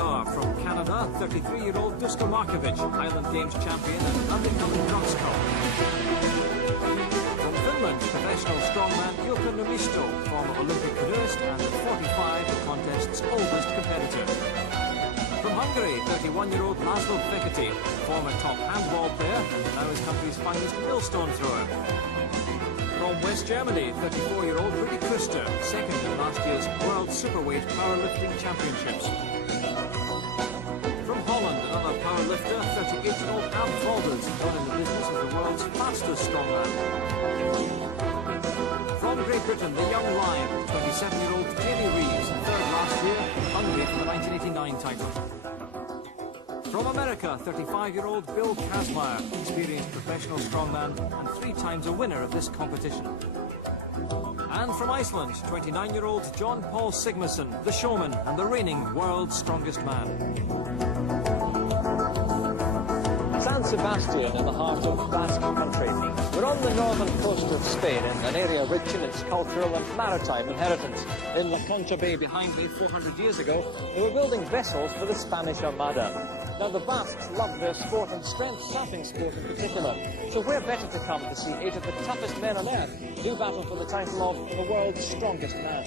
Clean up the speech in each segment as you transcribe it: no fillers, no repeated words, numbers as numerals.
Are from Canada, 33-year-old Dwunaste, Highland Games champion and up-and-coming Dwunaste. From Finland, professional strongman Dwunaste, former Olympic canoeist and at 45 the contest's oldest competitor. From Hungary, 31-year-old Laszlo Fekete, former top handball player and now his country's finest millstone thrower. From West Germany, 34-year-old Rudy Kuster, second in last year's World Superweight Powerlifting Championships. From Holland, another powerlifter, 38-year-old Ab Valdez, known in the business as the world's fastest strongman. From Great Britain, the young lion, 27-year-old Jamie Reeves, third last year, hungry for the 1989 title. From America, 35-year-old Bill Kazmaier, experienced professional strongman and 3 times a winner of this competition. And from Iceland, 29-year-old John Paul Sigmarsson, the showman and the reigning world's strongest man. San Sebastian in the heart of Basque country. We're on the northern coast of Spain, in an area rich in its cultural and maritime inheritance. In La Concha Bay behind me, 400 years ago, they were building vessels for the Spanish Armada. Now, the Basques love their sport and strength sapping sport in particular. So where better to come to see 8 of the toughest men on earth do battle for the title of the world's strongest man.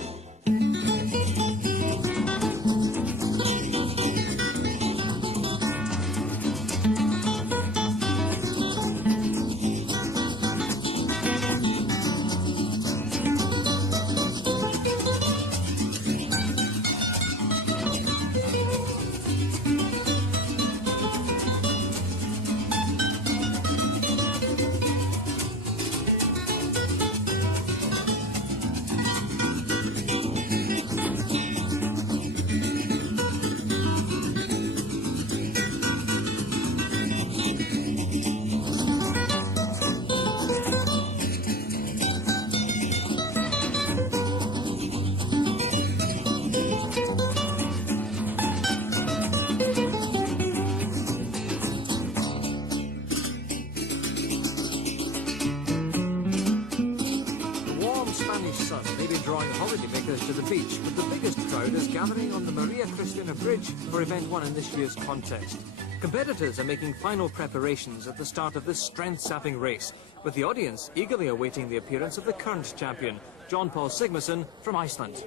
To the beach, but the biggest crowd is gathering on the Maria Cristina Bridge for event 1 in this year's contest. Competitors are making final preparations at the start of this strength-sapping race, with the audience eagerly awaiting the appearance of the current champion, John Paul Sigmarsson from Iceland.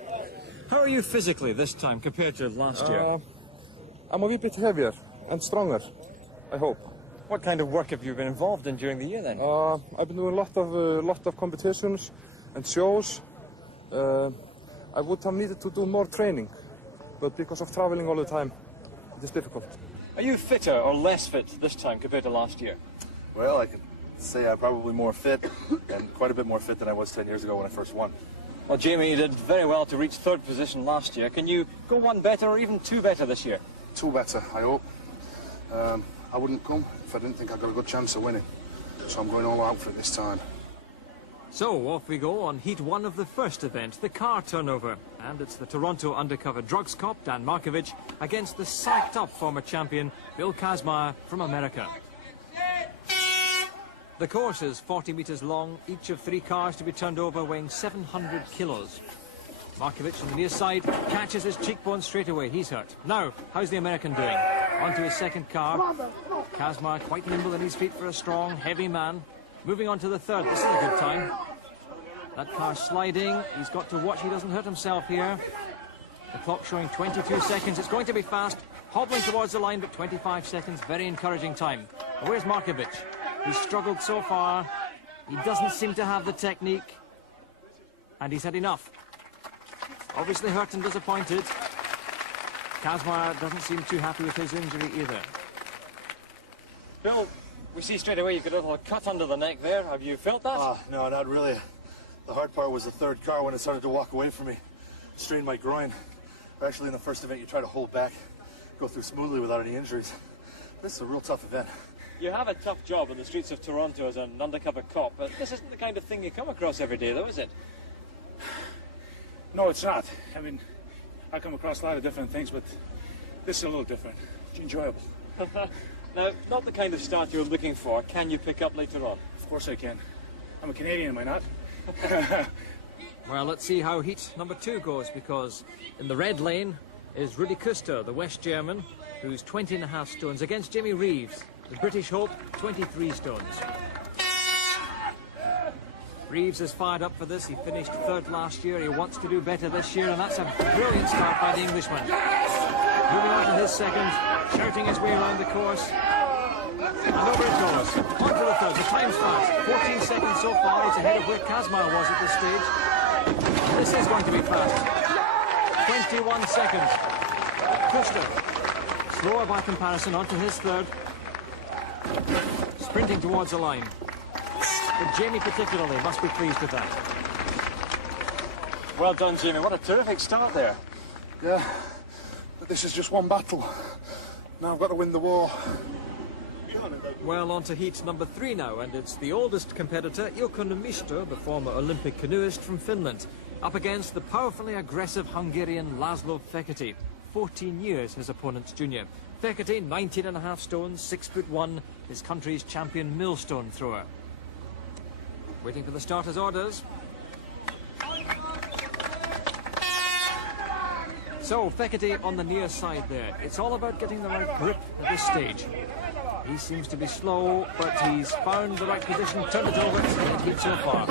How are you physically this time compared to last year? I'm a wee bit heavier and stronger, I hope. What kind of work have you been involved in during the year then? I've been doing a lot of competitions and shows. I would have needed to do more training, but because of traveling all the time, it is difficult. Are you fitter or less fit this time compared to last year? Well, I can say I'm probably more fit, and quite a bit more fit than I was 10 years ago when I first won. Well, Jamie, you did very well to reach 3rd position last year. Can you go 1 better or even 2 better this year? 2 better, I hope. I wouldn't come if I didn't think I got a good chance of winning, so I'm going all out for it this time. So off we go on Heat 1 of the first event, the car turnover. And it's the Toronto undercover drugs cop, Dan Markovich, against the psyched-up former champion, Bill Kazmaier from America. The course is 40 metres long, each of 3 cars to be turned over weighing 700 kilos. Markovich on the near side catches his cheekbone straight away. He's hurt. Now, how's the American doing? Onto his second car. Kazmaier quite nimble in his feet for a strong, heavy man. Moving on to the 3rd. This is a good time. That car sliding. He's got to watch he doesn't hurt himself here. The clock showing 22 seconds. It's going to be fast. Hobbling towards the line, but 25 seconds. Very encouraging time. And where's Markovich? He's struggled so far. He doesn't seem to have the technique. And he's had enough. Obviously hurt and disappointed. Kazmaier doesn't seem too happy with his injury either. Bill, we see straight away you've got a little cut under the neck there. Have you felt that? No, not really. The hard part was the 3rd car when it started to walk away from me. Strained my groin. Actually, in the first event, you try to hold back, go through smoothly without any injuries. This is a real tough event. You have a tough job on the streets of Toronto as an undercover cop, but this isn't the kind of thing you come across every day, though, is it? No, it's not. I mean, I come across a lot of different things, but this is a little different. It's enjoyable. Now, not the kind of start you're looking for. Can you pick up later on? Of course I can. I'm a Canadian, am I not? Well, let's see how heat number 2 goes, because in the red lane is Rudy Kuster, the West German, who's 20.5 stones, against Jamie Reeves, the British hope, 23 stones. Reeves is fired up for this. He finished 3rd last year. He wants to do better this year, and that's a brilliant start by the Englishman. Moving on to his second, shouting his way around the course. And over it goes. On to the third. The time's fast. 14 seconds so far. He's ahead of where Kazmar was at this stage. This is going to be fast. 21 seconds. Kuster, slower by comparison, onto his third. Sprinting towards the line. But Jamie particularly must be pleased with that. Well done, Jamie. What a terrific start there. Yeah, but this is just one battle. Now I've got to win the war. Well, on to heat number 3 now, and it's the oldest competitor, Dwunaste, the former Olympic canoeist from Finland, up against the powerfully aggressive Hungarian Laszlo Fekete. 14 years his opponent's junior. Fekete, 19.5 stones, 6'1", his country's champion millstone thrower. Waiting for the starter's orders. So, Fekete on the near side there. It's all about getting the right grip at this stage. He seems to be slow, but he's found the right position, turned it over, and heat so far.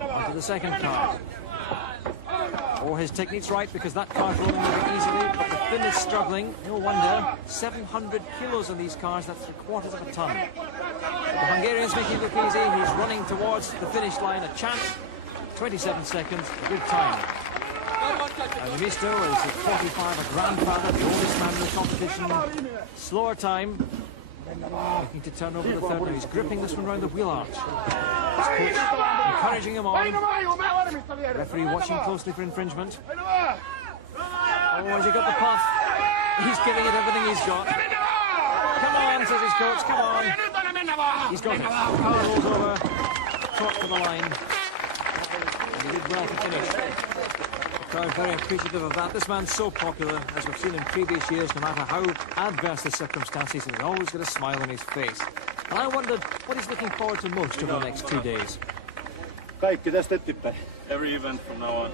On to the second car. Oh, his technique's right, because that car's rolling over easily, but the Finn is struggling. No wonder. 700 kilos on these cars, that's 3/4 of a ton. The Hungarian's making it look easy. He's running towards the finish line. A chance. 27 seconds. A good time. And Misto is at 45, a grandfather, the oldest man in the competition. Slower time. Looking to turn over the third. Now he's gripping this one round the wheel arch. His coach encouraging him on. Referee watching closely for infringement. Oh, has he got the puff? He's giving it everything he's got. Come on, says his coach, come on. He's got it. Car rolls over, top to the line. And he did well to finish. The crowd very appreciative of that. This man's so popular, as we've seen in previous years, no matter how adverse the circumstances, he's always got a smile on his face. And I wondered what he's looking forward to most over the next 2 days. Every event from now on.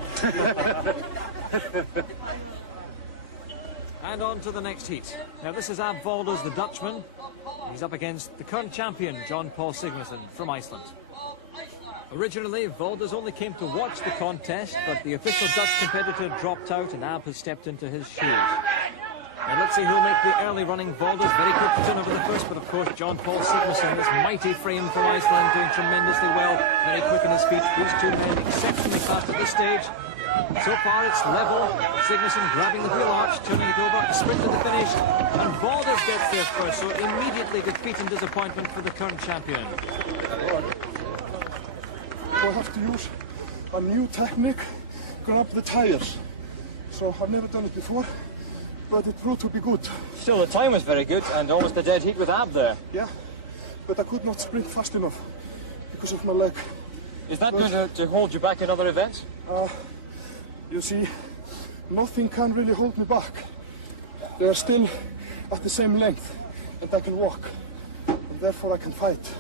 And on to the next heat. Now this is Ab Volders, the Dutchman. He's up against the current champion, John Paul Sigmarsson from Iceland. Originally, Volders only came to watch the contest, but the official Dutch competitor dropped out and Ab has stepped into his shoes. And let's see who'll make the early running. Volders, very quick to turn over the first, but of course John Paul Sigmarsson, this mighty frame from Iceland, doing tremendously well, very quick on his feet. These two men exceptionally fast at this stage. So far it's level. Sigmarsson grabbing the wheel arch, turning it over, a sprint to the finish, and Volders gets there first, so immediately defeat and disappointment for the current champion. I have to use a new technique, grab the tires. So I've never done it before, but it proved to be good. Still, the time was very good, and almost a dead heat with Ab there. Yeah, but I could not sprint fast enough because of my leg. Is that going to hold you back in other events? You see, nothing can really hold me back. They are still at the same length, and I can walk, and therefore I can fight.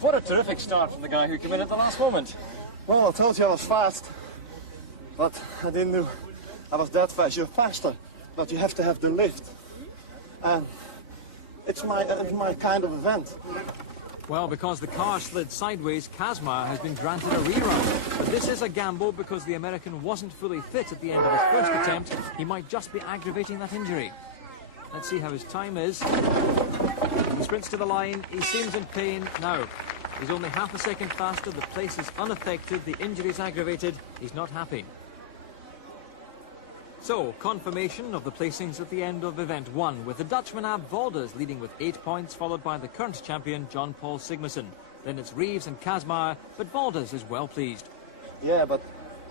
What a terrific start from the guy who came in at the last moment. Well, I told you I was fast, but I didn't know I was that fast. You're faster, but you have to have the lift. And it's my kind of event. Well, because the car slid sideways, Kazmar has been granted a rerun. But this is a gamble because the American wasn't fully fit at the end of his first attempt. He might just be aggravating that injury. Let's see how his time is. He sprints to the line. He seems in pain. Now, he's only half a second faster. The place is unaffected. The injury is aggravated. He's not happy. So, confirmation of the placings at the end of event 1, with the Dutchman Ab Volders leading with 8 points, followed by the current champion John Paul Sigmarsson. Then it's Reeves and Kazmar, but Volders is well pleased. Yeah, but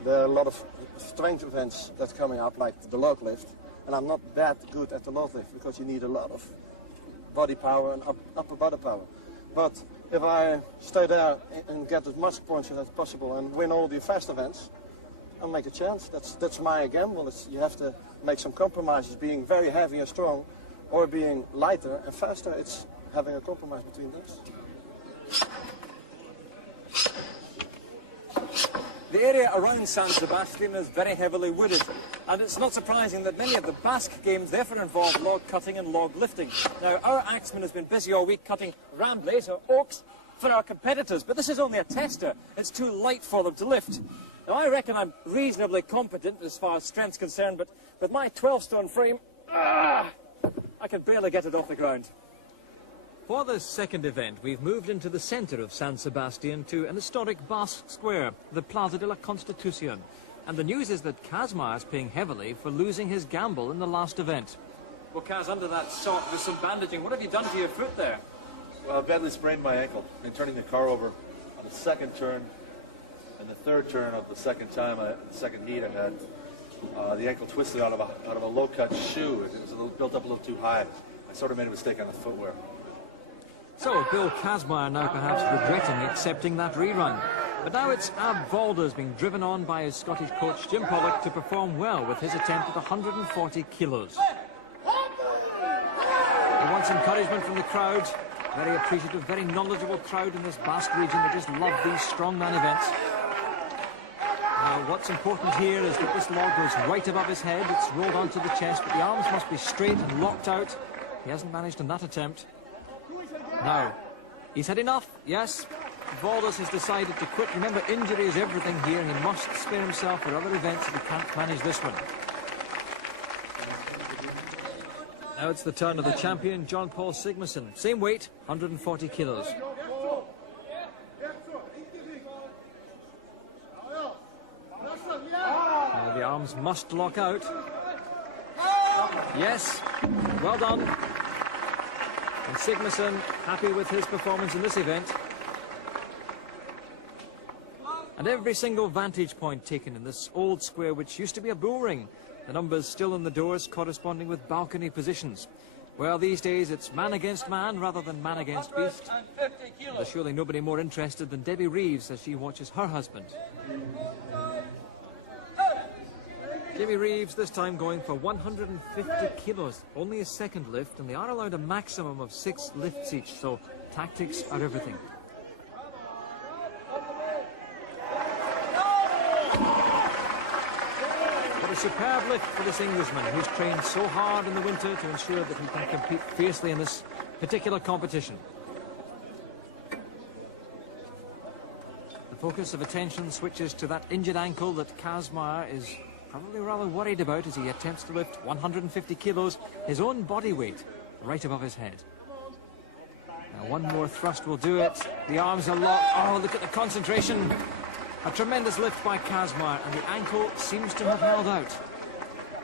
there are a lot of strength events that's coming up, like the log lift. And I'm not that good at the log lift because you need a lot of body power and upper body power. But if I stay there and get as much points as possible and win all the fast events, I'll make a chance. That's my gamble. You have to make some compromises, being very heavy and strong, or being lighter and faster. It's having a compromise between those. The area around San Sebastian is very heavily wooded, and it's not surprising that many of the Basque games therefore involve log cutting and log lifting. Now, our axeman has been busy all week cutting ramblets or oaks for our competitors, but this is only a tester. It's too light for them to lift. Now, I reckon I'm reasonably competent as far as strength's concerned, but with my 12-stone frame, I can barely get it off the ground. For this second event, we've moved into the centre of San Sebastian to an historic Basque square, the Plaza de la Constitución. And the news is that Kazma is paying heavily for losing his gamble in the last event. Well, Kaz, under that sock, there's some bandaging. What have you done to your foot there? Well, I badly sprained my ankle in turning the car over on the second turn and the third turn of the second time, the second heat I had. The ankle twisted out of a low-cut shoe. It was built up a little too high. I sort of made a mistake on the footwear. So, Bill Kazmaier now perhaps regretting accepting that rerun. But now it's Ab Valdez being driven on by his Scottish coach Jim Pollock to perform well with his attempt at 140 kilos. He wants encouragement from the crowd. Very appreciative, very knowledgeable crowd in this Basque region. They just love these strongman events. Now, what's important here is that this log goes right above his head. It's rolled onto the chest, but the arms must be straight and locked out. He hasn't managed in that attempt. Now, he's had enough, yes. Valdez has decided to quit. Remember, injury is everything here. He must spare himself for other events if he can't manage this one. Now it's the turn of the champion, John Paul Sigmarsson. Same weight, 140 kilos. Now the arms must lock out. Yes, well done. And Sigmarsson happy with his performance in this event. And every single vantage point taken in this old square, which used to be a bull ring. The numbers still in the doors corresponding with balcony positions. Well, these days it's man against man rather than man against beast. There's surely nobody more interested than Debbie Reeves as she watches her husband. Jamie Reeves this time going for 150 kilos, only a second lift, and they are allowed a maximum of 6 lifts each, so tactics are everything. But a superb lift for this Englishman, who's trained so hard in the winter to ensure that he can compete fiercely in this particular competition. The focus of attention switches to that injured ankle that Kazmaier is probably rather worried about as he attempts to lift 150 kilos, his own body weight, right above his head. Now one more thrust will do it. The arms are locked. Oh, look at the concentration. A tremendous lift by Kazmaier, and the ankle seems to have held out.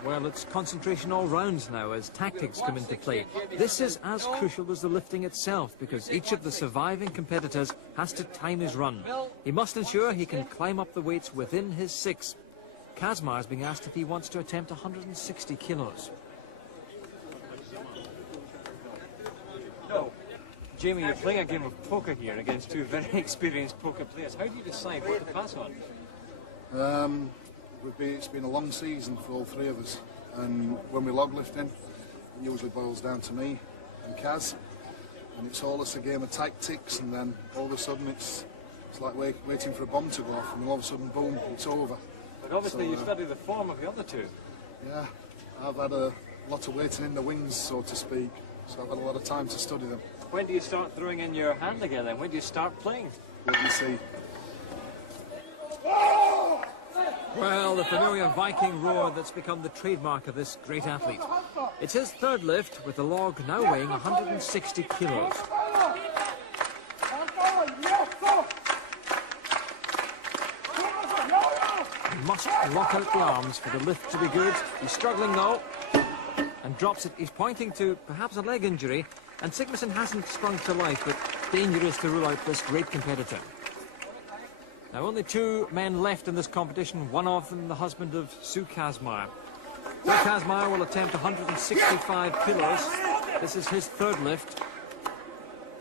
Well, it's concentration all round now as tactics come into play. This is as crucial as the lifting itself, because each of the surviving competitors has to time his run. He must ensure he can climb up the weights within his 6. Kazmaier is being asked if he wants to attempt 160 kilos. No. Jamie, you're playing a game of poker here against two very experienced poker players. How do you decide what to pass on? It's been a long season for all 3 of us, and when we're log lifting, it usually boils down to me and Kaz, and it's always a game of tactics, and then all of a sudden it's like waiting for a bomb to go off, and all of a sudden, boom, it's over. But obviously you study the form of the other two. Yeah, I've had a lot of waiting in the wings, so to speak, so I've had a lot of time to study them. When do you start throwing in your hand again then? When do you start playing? Wait and see. Well, the familiar Viking roar that's become the trademark of this great athlete. It's his 3rd lift, with the log now weighing 160 kilos. He must lock out the arms for the lift to be good. He's struggling though, and drops it. He's pointing to perhaps a leg injury, and Sigmarsson hasn't sprung to life, but dangerous to rule out this great competitor. Now, only 2 men left in this competition, one of them the husband of Sue Kazmaier. Sue Kazmaier will attempt 165 kilos. This is his third lift.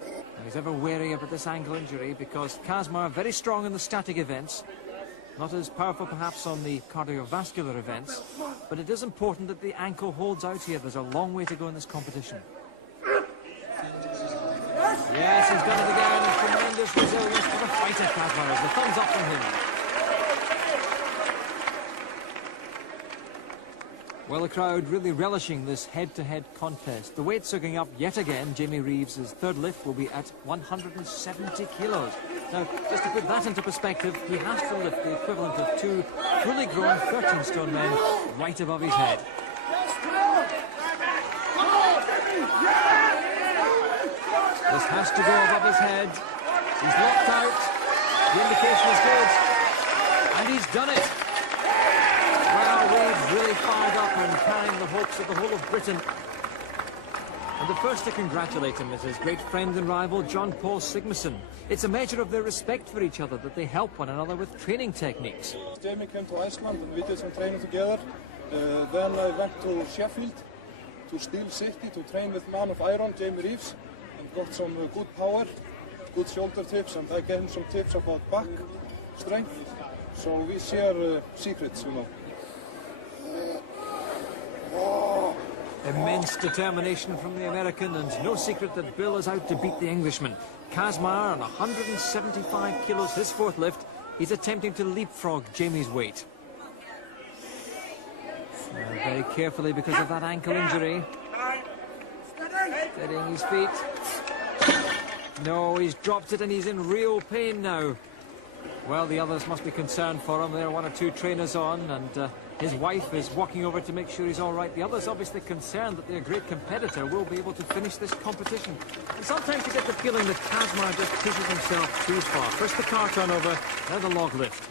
And he's ever wary about this ankle injury because Kazmar very strong in the static events. Not as powerful perhaps on the cardiovascular events, but it is important that the ankle holds out here. There's a long way to go in this competition. Yes, he's done it again. Tremendous resilience for the fighter, Kazmar. The thumbs up from him. Well, the crowd really relishing this head-to-head contest. The weight soaking up yet again. Jamie Reeves' third lift will be at 170 kilos. Now, just to put that into perspective, he has to lift the equivalent of two fully grown 13-stone men right above his head. This has to go above his head. He's locked out. The indication is good. And he's done it. Well, Reeves really fired up and carrying the hopes of the whole of Britain. And the first to congratulate him is his great friend and rival, John Paul Sigmarsson. It's a measure of their respect for each other that they help one another with training techniques. Jamie came to Iceland and we did some training together. Then I went to Sheffield, to Steel City, to train with Man of Iron, Jamie Reeves, and got some good power, good shoulder tips, and I gave him some tips about back strength. So we share secrets, you know. Immense determination from the American, and no secret that Bill is out to beat the Englishman. Kazmar on 175 kilos, his fourth lift. He's attempting to leapfrog Jamie's weight. Very carefully because of that ankle injury. Steadying his feet. No, he's dropped it and he's in real pain now. Well, the others must be concerned for him. There are one or two trainers on, and his wife is walking over to make sure he's all right. The others obviously concerned that their great competitor will be able to finish this competition. And sometimes you get the feeling that Kazmar just pushes himself too far. First the car turnover, now the log lift.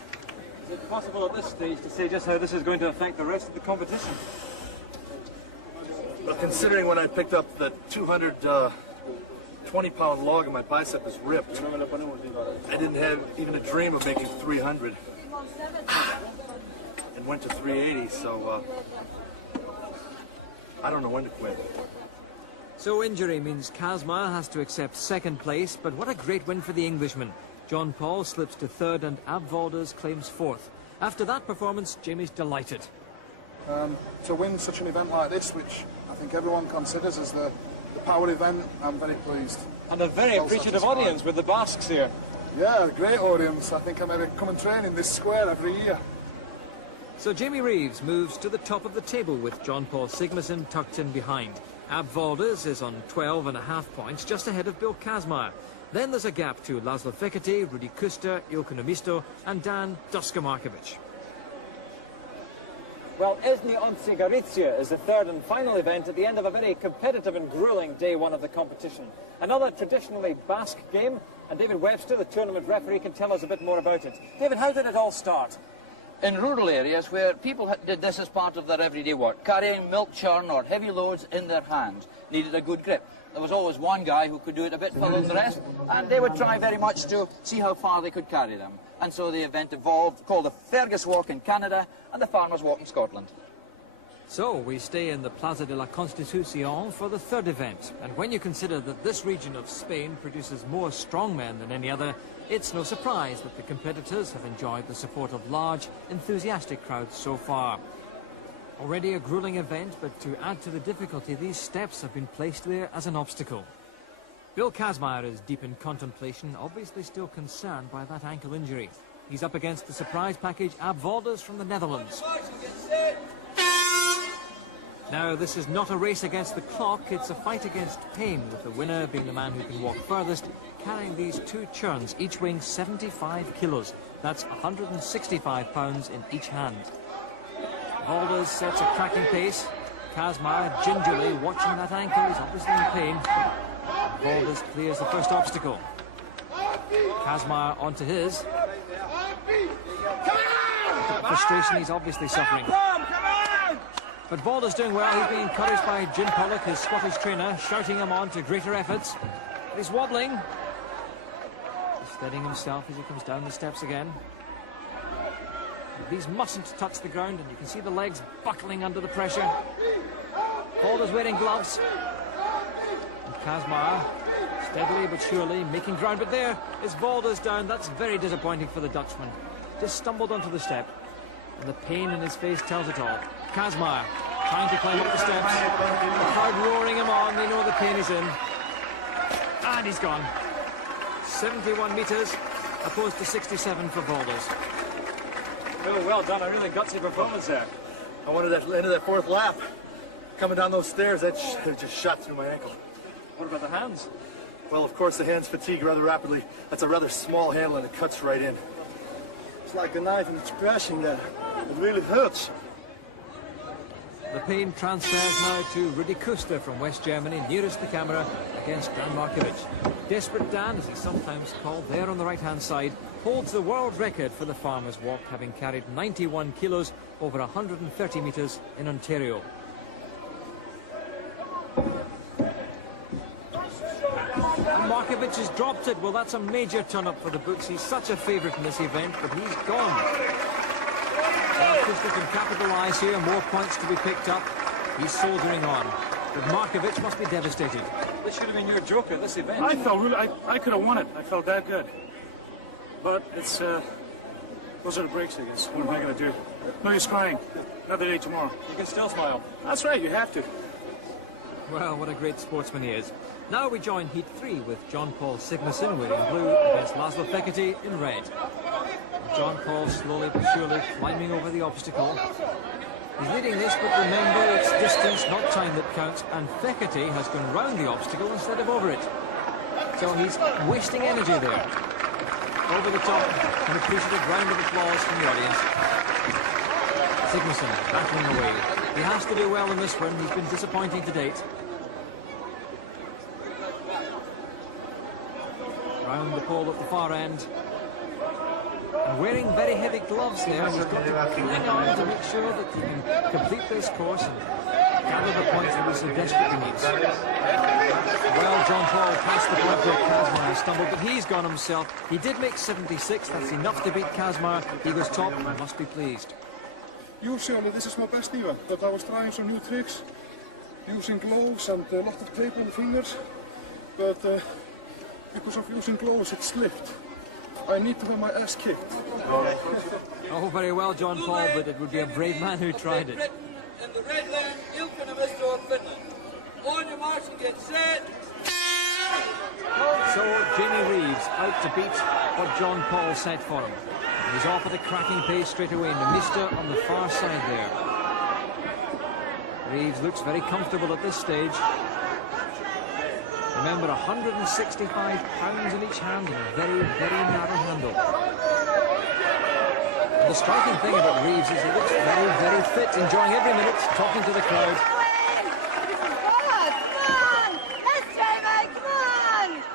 Is it possible at this stage to say just how this is going to affect the rest of the competition? But considering when I picked up the 220-pound log and my bicep is ripped, I didn't have even a dream of making 300. And went to 380, so I don't know when to quit. So injury means Kazmar has to accept second place, but what a great win for the Englishman. John Paul slips to third and Ab Valdez claims fourth. After that performance, Jamie's delighted. To win such an event like this, which I think everyone considers as the power event, I'm very pleased. And a very appreciative audience with the Basques here. Yeah, a great audience. I think I maybe come and train in this square every year. So Jamie Reeves moves to the top of the table with John Paul Sigmarsson tucked in behind. Ab Valdez is on 12.5 points, just ahead of Bill Kazmar. Then there's a gap to Laszlo Fekete, Rudi Kuster, Ilko Nomisto and Dan Duska Markovic. Well, Esni on Cigarizia is the third and final event at the end of a very competitive and grueling day one of the competition. Another traditionally Basque game, and David Webster, the tournament referee, can tell us a bit more about it. David, how did it all start? In rural areas where people did this as part of their everyday work, carrying milk churn or heavy loads in their hands, needed a good grip. There was always one guy who could do it a bit better than the rest, and they would try very much to see how far they could carry them. And so the event evolved, called the Fergus Walk in Canada and the Farmers' Walk in Scotland. So we stay in the Plaza de la Constitución for the third event. And when you consider that this region of Spain produces more strongmen than any other, it's no surprise that the competitors have enjoyed the support of large, enthusiastic crowds so far. Already a grueling event, but to add to the difficulty, these steps have been placed there as an obstacle. Bill Kazmar is deep in contemplation, obviously still concerned by that ankle injury. He's up against the surprise package Ab Valdez from the Netherlands. Now, this is not a race against the clock, it's a fight against pain, with the winner being the man who can walk furthest, carrying these two churns, each weighing 75 kilos. That's 165 pounds in each hand. Valdez sets a cracking pace. Kazmar gingerly watching that ankle, he's obviously in pain. Valdez clears the first obstacle. Kazmar onto his. Frustration he's obviously suffering. But Valdez doing well. He's being encouraged by Jim Pollock, his Scottish trainer, shouting him on to greater efforts. But he's wobbling. He's steadying himself as he comes down the steps again. These mustn't touch the ground, and you can see the legs buckling under the pressure. Valdez wearing gloves. Kazmaier, steadily but surely making ground, but there is Waldes down. That's very disappointing for the Dutchman. Just stumbled onto the step, and the pain in his face tells it all. Kazmaier trying to climb up the steps, the crowd roaring him on. They know the pain is in, and he's gone. 71 metres opposed to 67 for Waldes. Oh, well done, a really gutsy performance there. I wanted that end of that fourth lap. Coming down those stairs, that just shot through my ankle. What about the hands? Well, of course, the hands fatigue rather rapidly. That's a rather small handle and it cuts right in. It's like a knife and it's crashing there. It really hurts. The pain transfers now to Rudi Kuster from West Germany, nearest the camera, against Dan Markovic. Desperate Dan, as he's sometimes called, there on the right-hand side, holds the world record for the farmer's walk, having carried 91 kilos over 130 metres in Ontario. And Markovic has dropped it. Well, that's a major turn-up for the books. He's such a favourite in this event, but he's gone. Kuster can capitalise here, more points to be picked up. He's soldiering on, but Markovic must be devastated. This should have been your joker, this event. I felt really, I could have won it. I felt that good. But it's, those are the breaks, I guess. What am I going to do? No use crying. Another day tomorrow. You can still smile. That's right, you have to. Well, what a great sportsman he is. Now we join Heat 3 with John Paul Sigmarsson wearing blue against Laszlo Fekete in red. John Paul slowly but surely climbing over the obstacle. He's leading this, but remember, it's distance, not time that counts, and Fekete has gone round the obstacle instead of over it. So he's wasting energy there. Over the top, an appreciative round of applause from the audience. Sigmarsson battling away. He has to do well in this one. He's been disappointing to date. Round the pole at the far end. And wearing very heavy gloves there, he's got to cling on to make sure that he can complete this course and gather the points that he so desperately needs. Well, John Paul passed the point where Kazmaier stumbled, but he's gone himself. He did make 76, that's enough to beat Kazmaier. He goes top and must be pleased. Usually this is my best event, but I was trying some new tricks, using gloves and a lot of tape on the fingers, but because of using gloves it slipped. I need to have my ass kicked. Oh, very well, John Paul, but it would be a brave man who tried it. In the red line, Ilkka and Mr. Finland. On your march and get set. So Jamie Reeves out to beat what John Paul set for him. He's off at a cracking pace straight away in the Mista on the far side there. Reeves looks very comfortable at this stage. Remember, 165 pounds in each hand and a very, very narrow handle. And the striking thing about Reeves is he looks very, very fit, enjoying every minute, talking to the crowd.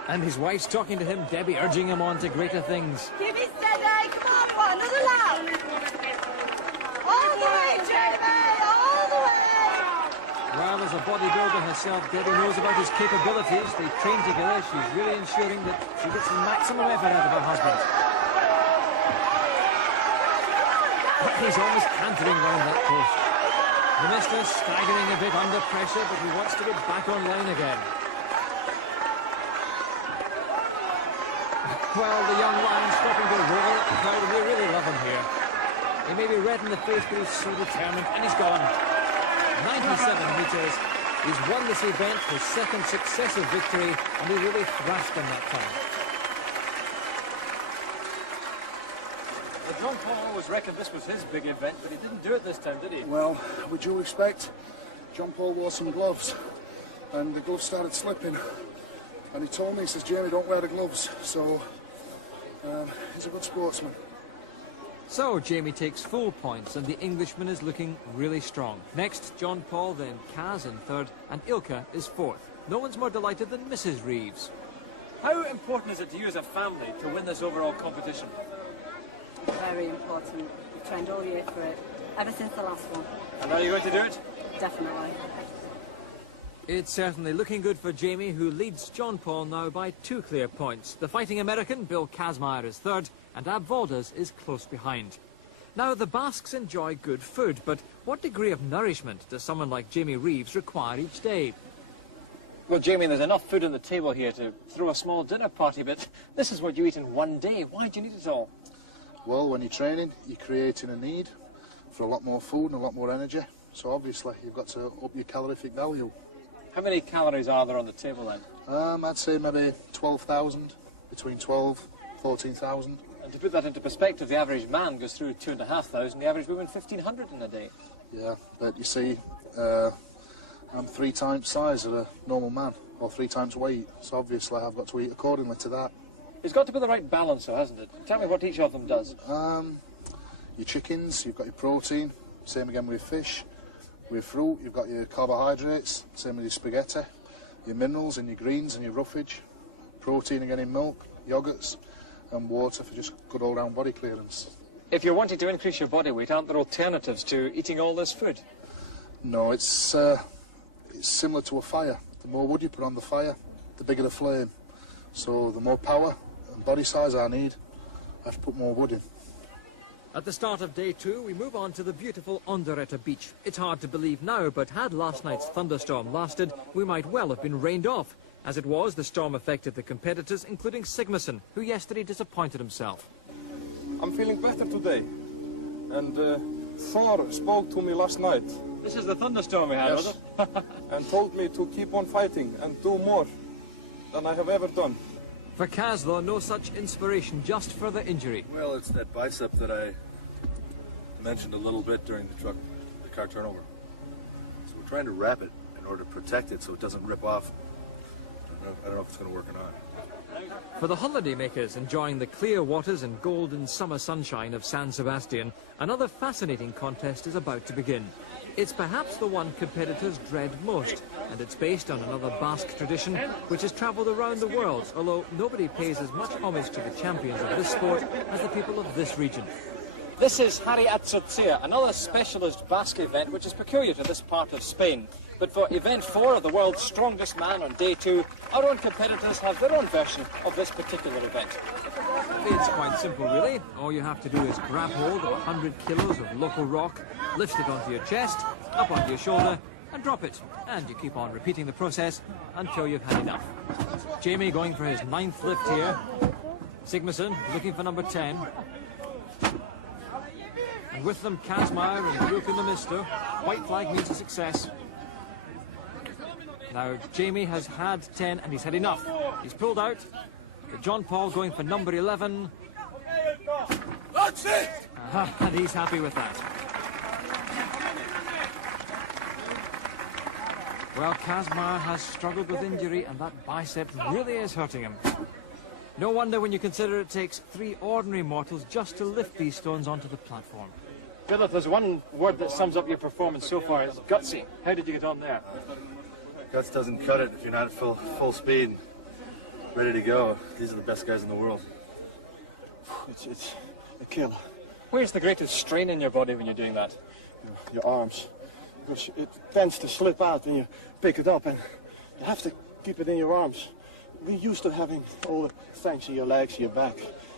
And his wife's talking to him, Debbie urging him on to greater things. Give me steady, come on, one, another lap. All the way, Jamie, all the way. Well, as a bodybuilder herself, Debbie knows about his capabilities. They train together. She's really ensuring that she gets the maximum effort out of her husband. But he's almost cantering round that post. The mister staggering a bit under pressure, but he wants to get back on line again. Well, the young lion stopping to roll at the crowd, and they really love him here. He may be red in the face, but he's so determined, and he's gone. 97 metres. He's won this event, his second successive victory, and he really thrashed them that time. Well, John Paul always reckoned this was his big event, but he didn't do it this time, did he? Well, with due respect, John Paul wore some gloves, and the gloves started slipping. And he told me, he says, Jamie, don't wear the gloves. So, he's a good sportsman. So Jamie takes full points, and the Englishman is looking really strong. Next, John Paul, then Kaz in third, and Ilkka is fourth. No one's more delighted than Mrs. Reeves. How important is it to you as a family to win this overall competition? Very important. We've trained all year for it, ever since the last one. And are you going to do it? Definitely. It's certainly looking good for Jamie, who leads John Paul now by 2 clear points. The fighting American, Bill Kazmaier, is third, and Ab Waldes is close behind. Now, the Basques enjoy good food, but what degree of nourishment does someone like Jamie Reeves require each day? Well, Jamie, there's enough food on the table here to throw a small dinner party, but this is what you eat in one day. Why do you need it all? Well, when you're training, you're creating a need for a lot more food and a lot more energy. So obviously, you've got to up your calorific value. How many calories are there on the table then? I'd say maybe 12,000, between 12, 14,000. And to put that into perspective, the average man goes through 2,500, the average woman 1,500 in a day. Yeah, but you see, I'm 3 times size of a normal man, or 3 times weight, so obviously I've got to eat accordingly to that. It's got to be the right balance, though, hasn't it? Tell me what each of them does. Your chickens, you've got your protein, same again with fish. With fruit, you've got your carbohydrates, same with your spaghetti, your minerals and your greens and your roughage, protein again in milk, yogurts, and water for just good all-round body clearance. If you're wanting to increase your body weight, aren't there alternatives to eating all this food? No, it's similar to a fire. The more wood you put on the fire, the bigger the flame. So the more power and body size I need, I have to put more wood in. At the start of day 2, we move on to the beautiful Onderetta beach. It's hard to believe now, but had last night's thunderstorm lasted, we might well have been rained off. As it was, the storm affected the competitors, including Sigmarsson, who yesterday disappointed himself. I'm feeling better today. And Thor spoke to me last night. This is the thunderstorm we had, Yes. was it? And told me to keep on fighting and do more than I have ever done. For Kaz, though, no such inspiration, just for the injury. Well, it's that bicep that I mentioned a little bit during the car turnover. So we're trying to wrap it in order to protect it so it doesn't rip off. I don't know if it's going to work or not. For the holidaymakers enjoying the clear waters and golden summer sunshine of San Sebastian, another fascinating contest is about to begin. It's perhaps the one competitors dread most, and it's based on another Basque tradition which has travelled around the world, although nobody pays as much homage to the champions of this sport as the people of this region. This is Hari Atzotzia, another specialist Basque event which is peculiar to this part of Spain. But for event 4 of the world's strongest man on day 2, our own competitors have their own version of this particular event. It's quite simple, really. All you have to do is grab hold of 100 kilos of local rock, lift it onto your chest, up onto your shoulder, and drop it. And you keep on repeating the process until you've had enough. Jamie going for his 9th lift here. Sigmarsson looking for number 10. And with them, Kazmaier and Ilka Namisto. White flag means a success. Now, Jamie has had 10 and he's had enough. He's pulled out. But John Paul going for number 11. That's it! And he's happy with that. Well, Kazmaier has struggled with injury and that bicep really is hurting him. No wonder when you consider it takes 3 ordinary mortals just to lift these stones onto the platform. Bill, if there's one word that sums up your performance so far, it's gutsy. How did you get on there? Guts doesn't cut it if you're not at full speed, ready to go. These are the best guys in the world. It's a kill. Where's the greatest strain in your body when you're doing that? Your arms. Because it tends to slip out and you pick it up and you have to keep it in your arms. We're used to having all the strength in your legs, your back,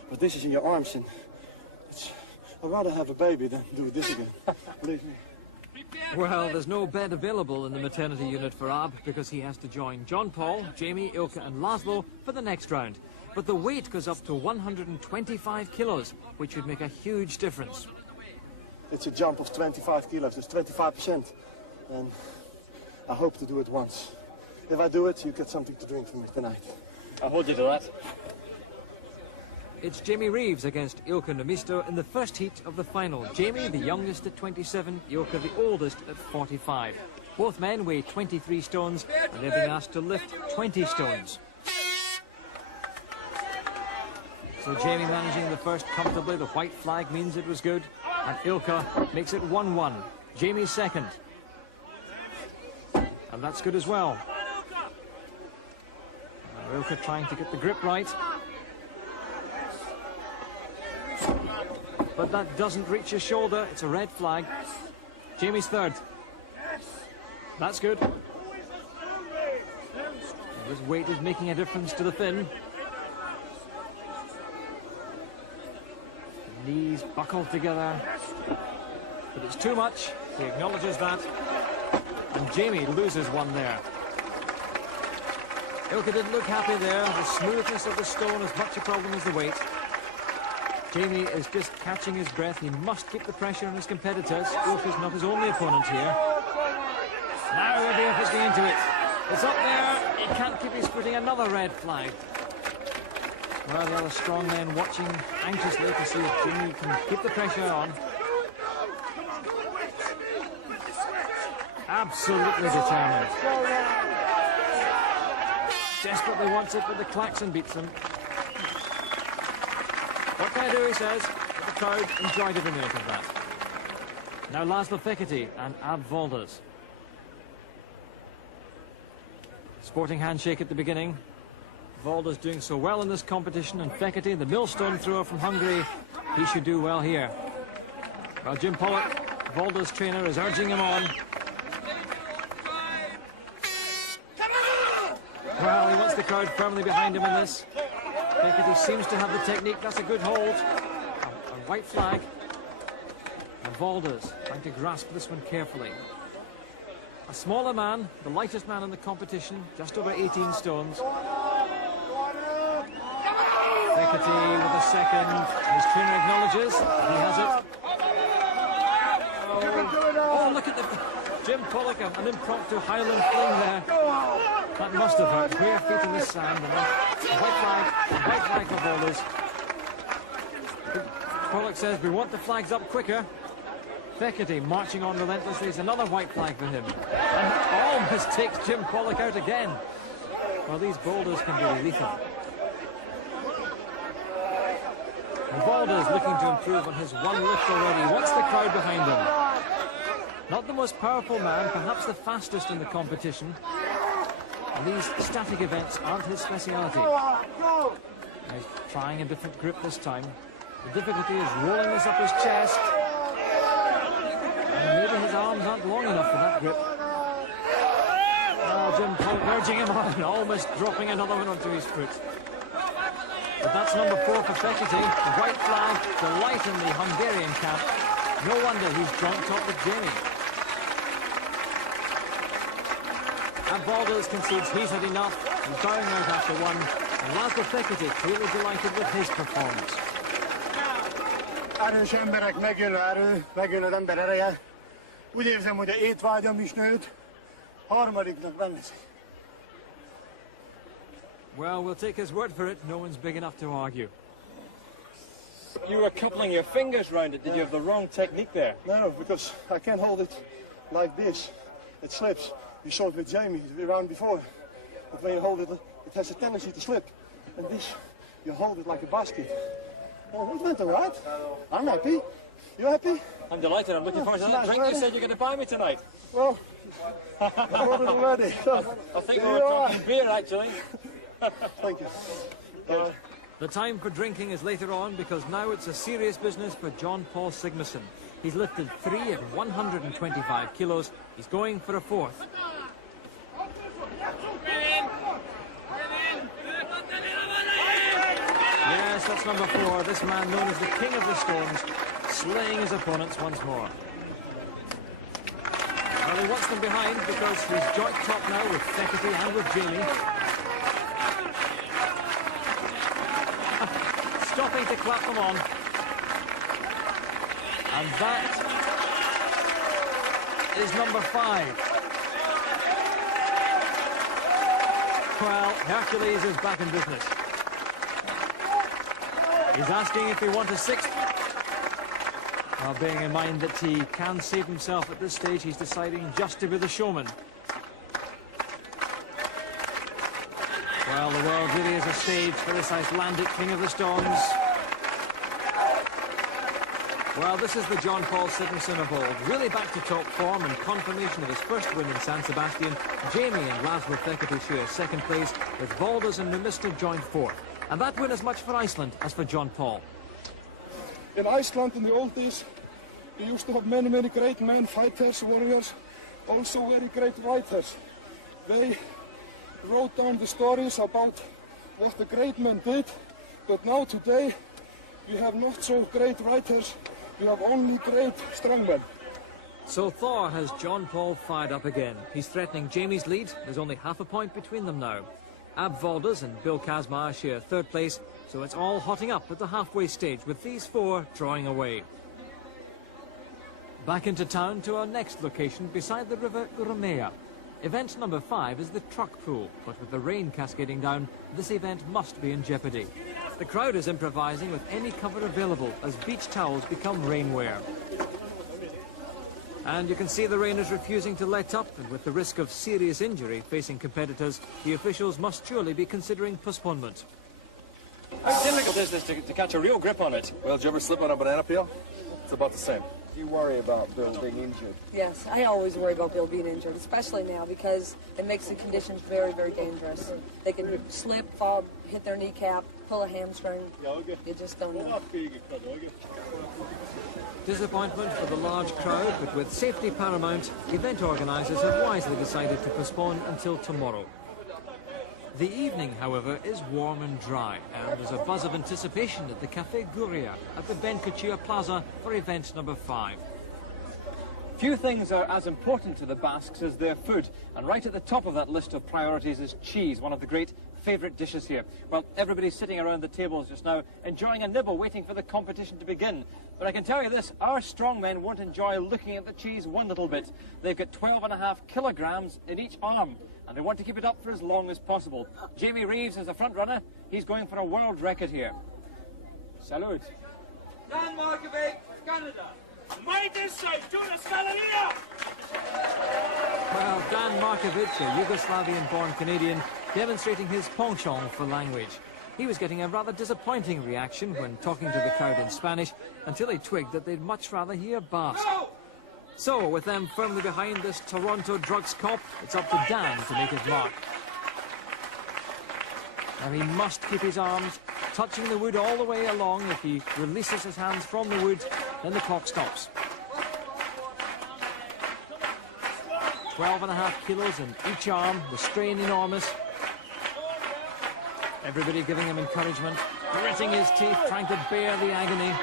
but this is in your arms and I'd rather have a baby than do this again. Believe me. Well, there's no bed available in the maternity unit for Ab because he has to join John Paul, Jamie, Ilka and Laszlo for the next round. But the weight goes up to 125 kilos, which would make a huge difference. It's a jump of 25 kilos, it's 25%. And I hope to do it once. If I do it, you get something to drink from me tonight. I'll hold you to that. It's Jamie Reeves against Ilka Namisto in the first heat of the final. Jamie, the youngest at 27, Ilka, the oldest at 45. Both men weigh 23 stones and they've been asked to lift 20 stones. So Jamie managing the first comfortably. The white flag means it was good. And Ilka makes it 1-1. Jamie second. And that's good as well. Now Ilka trying to get the grip right. But that doesn't reach his shoulder. It's a red flag. Jamie's third. That's good. And his weight is making a difference to the Finn. The knees buckled together. But it's too much. He acknowledges that. And Jamie loses one there. Ilka didn't look happy there. The smoothness of the stone as much a problem as the weight. Jamie is just catching his breath. He must keep the pressure on his competitors. Ilka's not his only opponent here. Now the effort's going into it. It's up there. He can't keep his footing. Another red flag. Well, the other strong men watching anxiously to see if Jamie can keep the pressure on. Absolutely determined. Desperately wants it, but the klaxon beats him. What can I do, he says, but the crowd enjoyed every minute of that. Now Laszlo Fekete and Ab Volders. Sporting handshake at the beginning. Volders doing so well in this competition, and Fekete, the millstone thrower from Hungary, he should do well here. Well, Jim Pollock, Volders' trainer, is urging him on. Well, he wants the crowd firmly behind him in this. Fekete seems to have the technique. That's a good hold. A white flag. And Volders trying to grasp this one carefully. A smaller man, the lightest man in the competition, just over 18 stones. Fekete with a second. His trainer acknowledges. He has it. Oh, look at the... Jim Pollock, an impromptu Highland fling there. That must have hurt. Bare feet in the sand. And white flag for Volders. Pollock says we want the flags up quicker. Fekete marching on relentlessly. Is another white flag for him. And almost takes Jim Pollock out again. Well, these boulders can be lethal. And Volders looking to improve on his one lift already. Wants the crowd behind him. Not the most powerful man, perhaps the fastest in the competition. And these static events aren't his speciality. He's trying a different grip this time. The difficulty is rolling this up his chest. And maybe his arms aren't long enough for that grip. Oh, Jim Pollock urging him on, almost dropping another one onto his foot. But that's number 4 for Fekete. The white flag, delight in the Hungarian camp. No wonder he's joint top with Jamie. And Volders concedes he's had enough. He's bowing out after one. And Laszlo Fekete clearly delighted with his performance. Erős emberek megjön az ember ereje. Úgy érzem, hogy a étvágyam is nőtt. Harmadiknak nem eszik. Well, we'll take his word for it. No one's big enough to argue. You were coupling your fingers round it. Did you have the wrong technique there? No, because I can't hold it like this. It slips. You saw it with Jamie the round before. But when you hold it, it has a tendency to slip. And this, you hold it like a basket. Oh, it went all right. I'm happy. You happy? I'm delighted. I'm looking forward to that drink you said you're going to buy me tonight. Well, I bought it already. I think we were talking beer, actually. Thank you. The time for drinking is later on because now it's a serious business for John Paul Sigmarsson. He's lifted 3 at 125 kilos. He's going for a 4th. Yes, that's number 4. This man known as the King of the Stones, slaying his opponents once more. Well, he wants them behind because he's joint top now with Fekete and with Jamie. Stopping to clap them on. And that is number 5. Well, Hercules is back in business. He's asking if he wants a 6th. Well, bearing in mind that he can save himself at this stage, he's deciding just to be the showman. Well, the world really is a stage for this Icelandic King of the Stones. Well, this is the John Paul Sigmarsson of old, really back to top form and confirmation of his first win in San Sebastian. Jamie and Laszlo Fekete share 2nd place, with Volders and Dwunaste joined 4th. And that win as much for Iceland as for John Paul. In Iceland in the old days, we used to have many, many great men, fighters, warriors, also very great writers. They wrote down the stories about what the great men did, but now today we have not so great writers, we have only great strongmen. So Thor has John Paul fired up again. He's threatening Jamie's lead. There's only half a point between them now. Ab Valdez and Bill Kazmaier share third place, so it's all hotting up at the halfway stage with these four drawing away. Back into town to our next location beside the river Urumea. Event number 5 is the truck pool, but with the rain cascading down, this event must be in jeopardy. The crowd is improvising with any cover available as beach towels become rainwear. And you can see the rain is refusing to let up, and with the risk of serious injury facing competitors, the officials must surely be considering postponement. How difficult is this to catch a real grip on it? Well, did you ever slip on a banana peel? It's about the same. Do you worry about Bill being injured? Yes, I always worry about Bill being injured, especially now because it makes the conditions very, very dangerous. They can slip, fall, hit their kneecap, pull a hamstring. You just don't know. Disappointment for the large crowd, but with safety paramount, event organisers have wisely decided to postpone until tomorrow. The evening, however, is warm and dry, and there's a buzz of anticipation at the Café Guria at the Ben Couture Plaza for event number 5. Few things are as important to the Basques as their food, and right at the top of that list of priorities is cheese, one of the great favourite dishes here. Well, everybody's sitting around the tables just now, enjoying a nibble, waiting for the competition to begin. But I can tell you this, our strongmen won't enjoy looking at the cheese one little bit. They've got 12.5 kilograms in each arm, and they want to keep it up for as long as possible. Jamie Reeves is the front runner. He's going for a world record here. Salute. Dan Markovic, Canada. Well, Dan Markovic, a Yugoslavian-born Canadian, demonstrating his penchant for language. He was getting a rather disappointing reaction when talking to the crowd in Spanish until he twigged that they'd much rather hear Basque. So, with them firmly behind this Toronto drugs cop, it's up to Dan to make his mark. Now he must keep his arms touching the wood all the way along. If he releases his hands from the wood, then the clock stops. 12.5 kilos in each arm, the strain enormous. Everybody giving him encouragement, gritting his teeth, trying to bear the agony.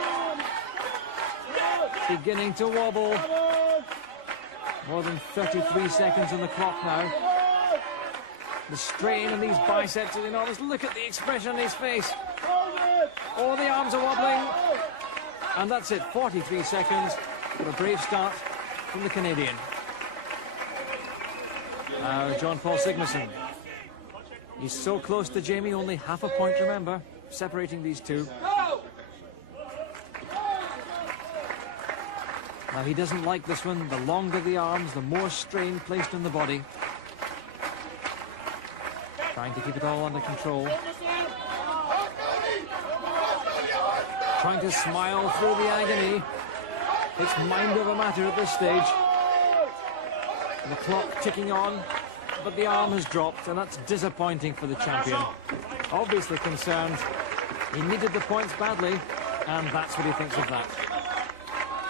Beginning to wobble. More than 33 seconds on the clock now. The strain in these biceps is enormous. Look at the expression on his face. Oh, the arms are wobbling. And that's it, 43 seconds for a brave start from the Canadian. Now, John Paul Sigmarsson. He's so close to Jamie, only half a point, remember, separating these two. Now, he doesn't like this one. The longer the arms, the more strain placed on the body. Trying to keep it all under control. Trying to smile through the agony. It's mind over matter at this stage. The clock ticking on, but the arm has dropped, and that's disappointing for the champion. Obviously concerned. He needed the points badly, and that's what he thinks of that.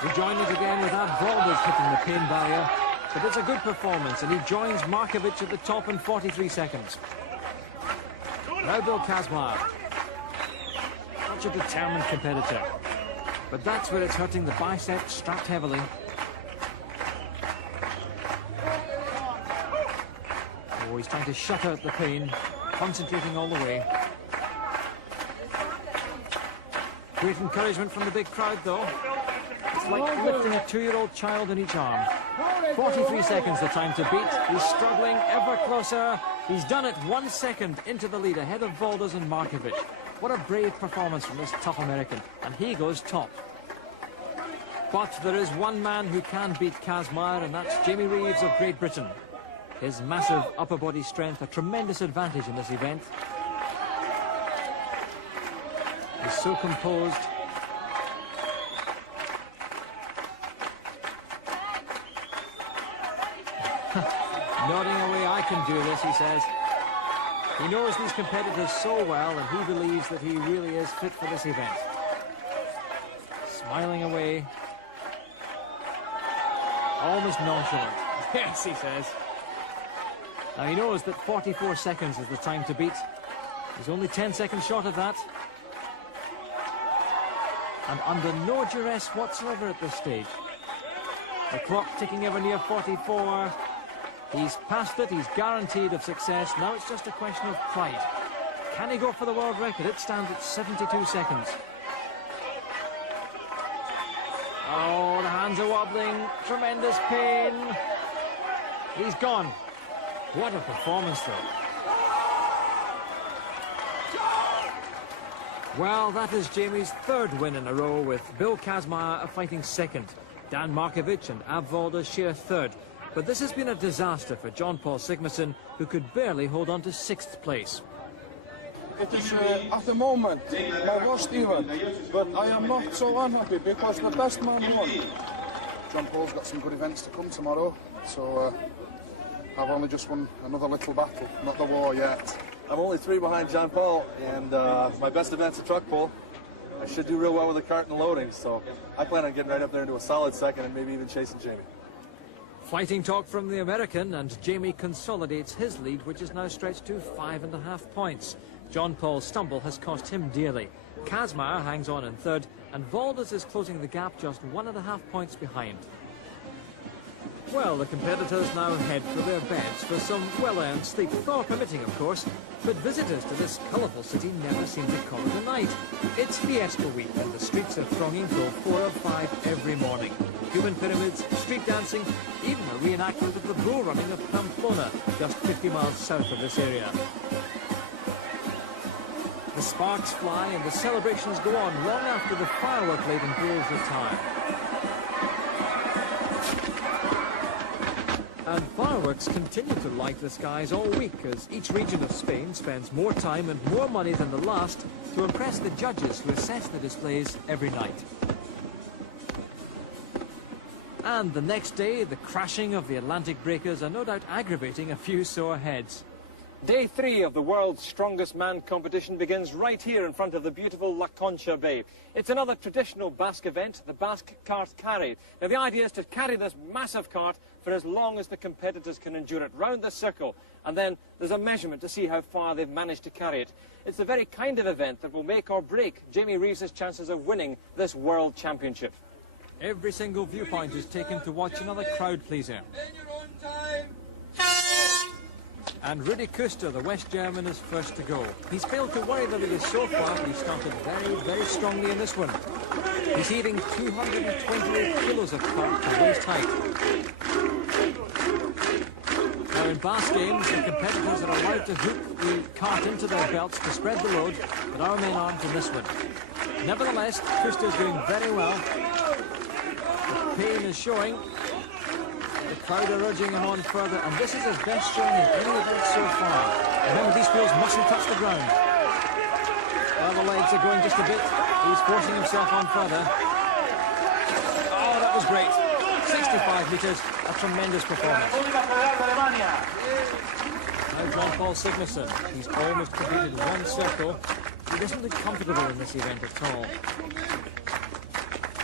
We join it again with Ab Valdez hitting the pain barrier, but it's a good performance, and he joins Markovic at the top in 43 seconds. Now Bill Kazmaier. Such a determined competitor. But that's where it's hurting the biceps, strapped heavily. Oh, he's trying to shut out the pain, concentrating all the way. Great encouragement from the big crowd, though. It's like lifting a 2-year-old child in each arm. 43 seconds the time to beat. He's struggling ever closer. He's done it 1 second into the lead, ahead of Valdez and Markovic. What a brave performance from this tough American. And he goes top. But there is one man who can beat Kazmaier, and that's Jamie Reeves of Great Britain. His massive upper body strength, a tremendous advantage in this event. He's so composed. Nodding away, I can do this, he says. He knows these competitors so well, and he believes that he really is fit for this event. Smiling away. Almost nonchalant. Yes, he says. Now he knows that 44 seconds is the time to beat. He's only 10 seconds short of that. And under no duress whatsoever at this stage. The clock ticking ever near 44. He's passed it, he's guaranteed of success. Now it's just a question of pride. Can he go for the world record? It stands at 72 seconds. Oh, the hands are wobbling. Tremendous pain. He's gone. What a performance, though. Well, that is Jamie's third win in a row, with Bill Kazmaier fighting second. Dan Markovic and Abvalda share third. But this has been a disaster for John Paul Sigmarsson, who could barely hold on to sixth place. It is at the moment my worst event, but I am not so unhappy because the best man won. John Paul's got some good events to come tomorrow, so I've only just won another little battle, not the war yet. I'm only 3 behind John Paul, and my best event's a truck pull. I should do real well with the cart and the loading, so I plan on getting right up there into a solid second and maybe even chasing Jamie. Fighting talk from the American, and Jamie consolidates his lead, which is now stretched to 5.5 points. John Paul's stumble has cost him dearly. Kazmaier hangs on in third, and Valdes is closing the gap just 1.5 points behind. Well, the competitors now head for their beds for some well-earned sleep, thaw permitting, of course. But visitors to this colourful city never seem to call it a night. It's Fiesta Week, and the streets are thronging till 4 or 5 every morning. Human pyramids, street dancing, even a reenactment of the bull running of Pamplona, just 50 miles south of this area. The sparks fly and the celebrations go on long after the firework-laden bulls retire. And fireworks continue to light the skies all week, as each region of Spain spends more time and more money than the last to impress the judges who assess the displays every night. And the next day, the crashing of the Atlantic breakers are no doubt aggravating a few sore heads. Day 3 of the world's strongest man competition begins right here in front of the beautiful La Concha Bay. It's another traditional Basque event, the Basque cart carry. Now the idea is to carry this massive cart for as long as the competitors can endure it, round the circle, and then there's a measurement to see how far they've managed to carry it. It's the very kind of event that will make or break Jamie Reeves' chances of winning this World Championship. Every single viewpoint is taken to watch another crowd pleaser. In your own time. And Rudi Kuster, the West German, is first to go. He's failed to worry the leaders so far, but he started very, very strongly in this one. He's heaving 228 kilos of cart to waist height. Now in Basque games, the competitors are allowed to hook the cart into their belts to spread the load, but our men aren't in this one. Nevertheless, Kuster's doing very well. The pain is showing. The crowd are urging him on further, and this is his best showing in any event so far. Remember, these wheels mustn't touch the ground. Well, the legs are going just a bit. He's forcing himself on further. Oh, that was great. 65 metres, a tremendous performance. Now John Paul Sigmarsson. He's almost completed one circle. He doesn't look comfortable in this event at all.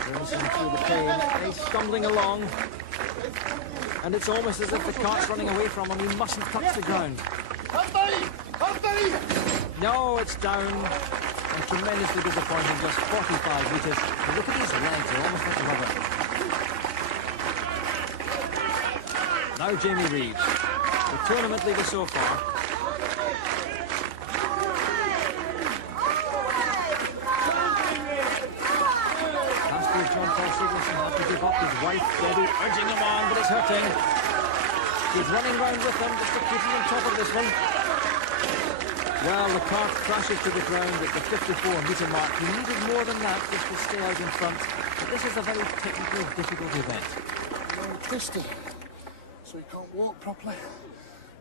Racing through the pain, and he's stumbling along. And it's almost as if the cart's running away from him. He mustn't touch the ground. No, it's down. And tremendously disappointing, just 45 metres. And look at his legs, they're almost like rubber. Now Jamie Reeves, the tournament leader so far. John Paul Sigmarsson had to give up. His wife, Debbie, urging him on, but it's hurting. He's running round with them just to keep him on top of this one. Well, the cart crashes to the ground at the 54-metre mark. He needed more than that just to stay out in front. But this is a very technically difficult event. I'm twisted, so you can't walk properly.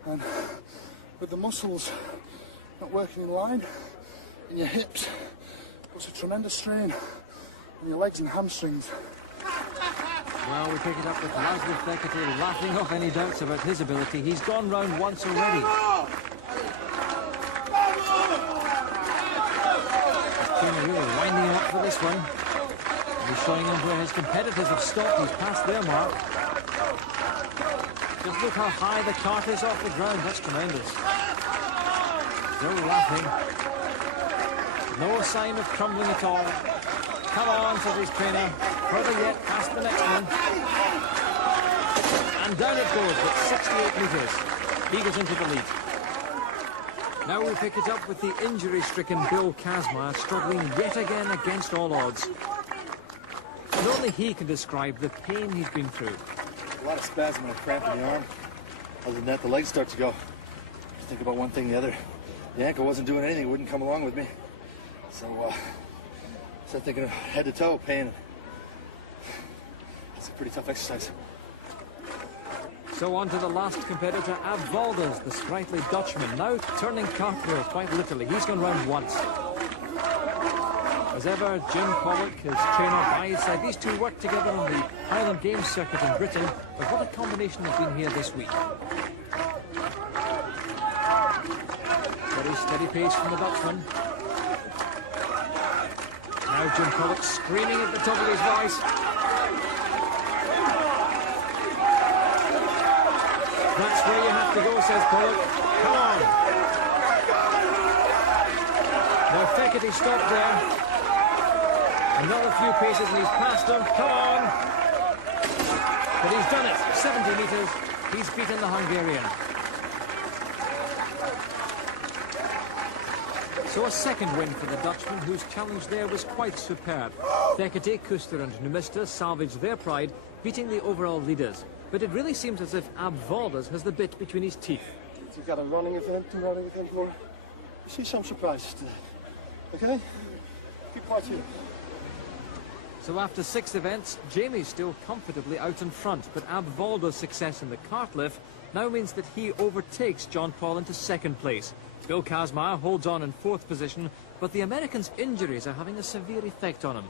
And with the muscles not working in line in your hips, puts a tremendous strain on your legs and hamstrings. Well, we pick it up with Laszlo Fekete laughing off any doubts about his ability. He's gone round once already. Jamie really winding him up for this one. He's showing him where his competitors have stopped. He's passed their mark. Just look how high the cart is off the ground. That's tremendous. Still laughing. No sign of crumbling at all. Come on, says his trainer. Further yet, past the next one. And down it goes at 68 metres. He goes into the lead. Now we pick it up with the injury-stricken Bill Kazmaier struggling yet again against all odds. And only he can describe the pain he's been through. A lot of spasm and a cramp in the arm. Other than that, the legs start to go. Think about one thing or the other. The ankle wasn't doing anything, it wouldn't come along with me. So, started thinking of head to toe pain. It's a pretty tough exercise. So on to the last competitor, Ab Valdez, the sprightly Dutchman, now turning cartwheel quite literally. He's gone round once. As ever, Jim Pollock, his trainer by his side. These two work together on the Highland Games circuit in Britain, but what a combination has been here this week. Very steady pace from the Dutchman. Now Jim Pollock screaming at the top of his voice. That's where you have to go, says Pollock. Come on. Now Fekete stopped there. Another few paces and he's passed him. Come on. But he's done it. 70 metres. He's beaten the Hungarian. So a second win for the Dutchman, whose challenge there was quite superb. Fekete, Kuster and Dwunaste salvaged their pride, beating the overall leaders. But it really seems as if Ab Valdez has the bit between his teeth. You've got a running event, two running event more. I see some surprises today. Okay? Keep watching. So after 6 events, Jamie's still comfortably out in front, but Ab Valdez's success in the cart lift now means that he overtakes John Paul into second place. Bill Kazmaier holds on in 4th position, but the American's injuries are having a severe effect on him.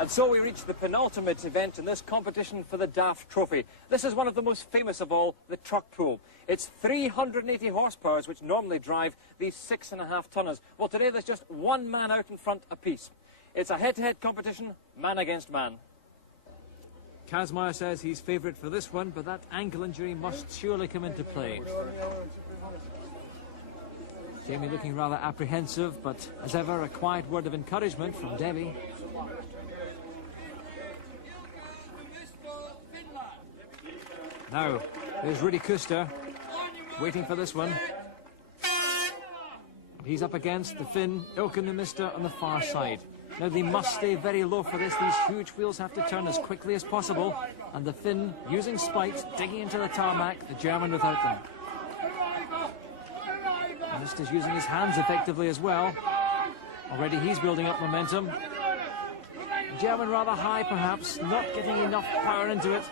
And so we reach the penultimate event in this competition for the Daft Trophy. This is one of the most famous of all, the truck pool. It's 380 horsepower, which normally drive these 6.5 tonners. Well, today there's just one man out in front apiece. It's a head-to-head competition, man against man. Kazmaier says he's favourite for this one, but that ankle injury must surely come into play. Jamie looking rather apprehensive, but as ever, a quiet word of encouragement from Debbie. Now, there's Rudy Kuster, waiting for this one. He's up against the Finn, Dwunaste on the far side. Now they must stay very low for this. These huge wheels have to turn as quickly as possible. And the Finn, using spikes, digging into the tarmac, the German without them. Dwunaste is using his hands effectively as well. Already he's building up momentum. The German rather high perhaps, not getting enough power into it.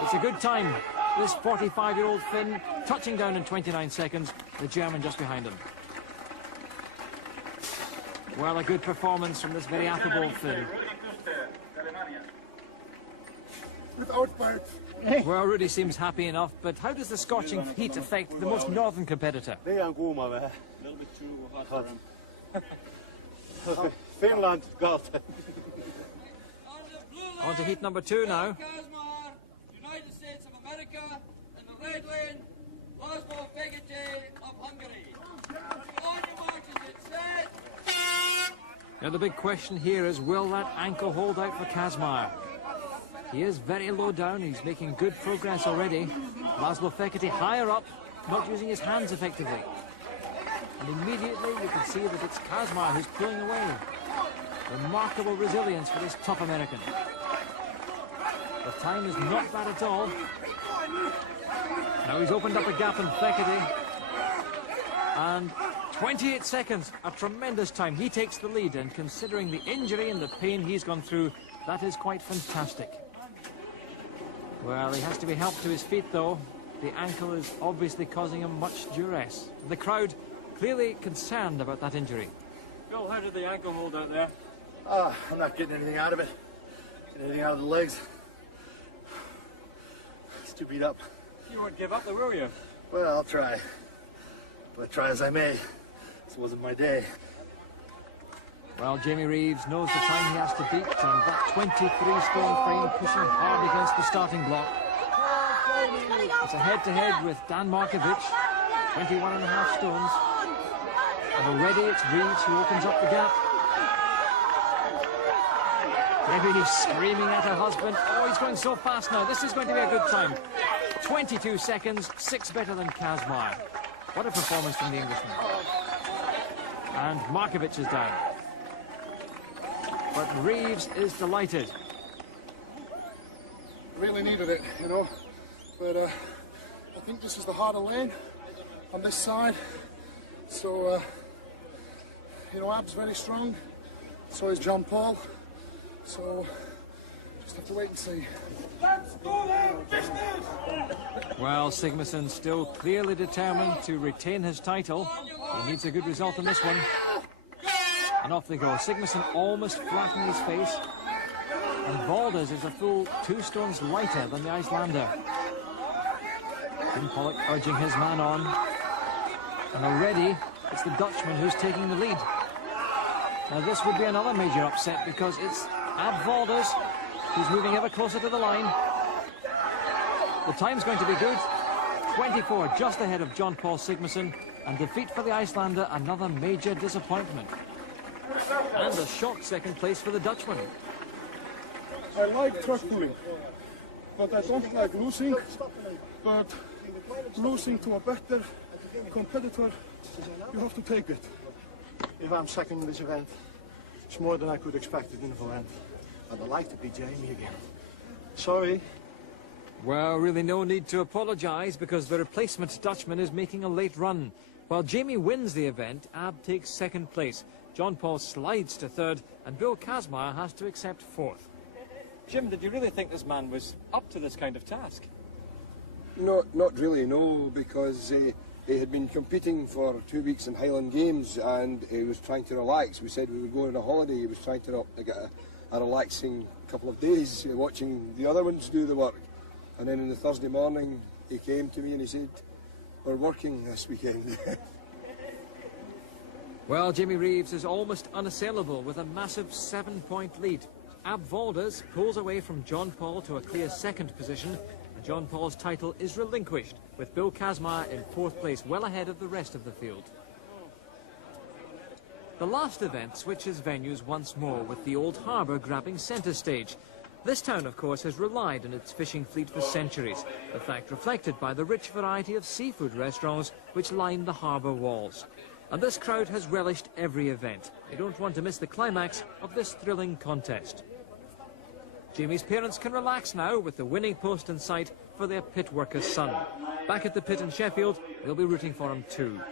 It's a good time. This 45-year-old Finn touching down in 29 seconds. The German just behind him. Well, a good performance from this very affable Finn. Well, Rudy seems happy enough, but how does the scorching heat affect the most northern competitor? A little bit too hot for him. Finland got it. On to heat number 2 now. United States of America, in the red lane, Laszlo Fekete of Hungary. On your marches, it's set. Now the big question here is, will that ankle hold out for Kazmaier? He is very low down, he's making good progress already. Laszlo Fekete higher up, not using his hands effectively. And immediately you can see that it's Kazmaier who's pulling away. Remarkable resilience for this tough American. The time is not bad at all. Now he's opened up a gap in Fekete. And 28 seconds, a tremendous time. He takes the lead, and considering the injury and the pain he's gone through, that is quite fantastic. Well, he has to be helped to his feet, though. The ankle is obviously causing him much duress. The crowd clearly concerned about that injury. Bill, how did the ankle hold out there? I'm not getting anything out of it. Getting anything out of the legs. It's too beat up. You won't give up, though, will you? Well, I'll try. But try as I may, this wasn't my day. Well, Jamie Reeves knows the time he has to beat, and that 23-stone frame pushing hard against the starting block. It's a head-to-head with Dan Markovic, 21.5 stones. And already it's Reeves who opens up the gap. Debbie screaming at her husband. Oh, he's going so fast now. This is going to be a good time. 22 seconds, 6 better than Kazmar. What a performance from the Englishman. And Markovic is down. But Reeves is delighted. Really needed it, you know. But I think this is the harder lane on this side. So, you know, Ab's very strong. So is John Paul. So, just have to wait and see. Well, Sigmarsson still clearly determined to retain his title. He needs a good result in this one. And off they go. Sigmarsson almost flattened his face. And Valdez is a full 2 stones lighter than the Icelander. Jim Pollock urging his man on. And already it's the Dutchman who's taking the lead. Now this would be another major upset because it's Ab Valdez who's moving ever closer to the line. The time's going to be good. 24 just ahead of John Paul Sigmarsson, and defeat for the Icelander another major disappointment. And a shocked second place for the Dutchman. I like truck pulling, but I don't like losing. But losing to a better competitor, you have to take it. If I'm second in this event, it's more than I could expect in an event. And I'd like to beat Jamie again. Sorry. Well, really no need to apologise because the replacement Dutchman is making a late run. While Jamie wins the event, Ab takes second place. John Paul slides to third, and Bill Kazmar has to accept fourth. Jim, did you really think this man was up to this kind of task? No, not really, no, because he had been competing for 2 weeks in Highland Games and he was trying to relax. We said we would go on a holiday. He was trying to get a relaxing couple of days watching the other ones do the work. And then on the Thursday morning, he came to me and he said, "We're working this weekend." Well, Jamie Reeves is almost unassailable with a massive 7-point lead. Ab Valdez pulls away from John Paul to a clear second position, and John Paul's title is relinquished, with Bill Kazmar in fourth place, well ahead of the rest of the field. The last event switches venues once more, with the Old Harbour grabbing centre stage. This town, of course, has relied on its fishing fleet for centuries, a fact reflected by the rich variety of seafood restaurants which line the harbour walls. And this crowd has relished every event. They don't want to miss the climax of this thrilling contest. Jamie's parents can relax now with the winning post in sight for their pit worker's son. Back at the pit in Sheffield, they'll be rooting for him too.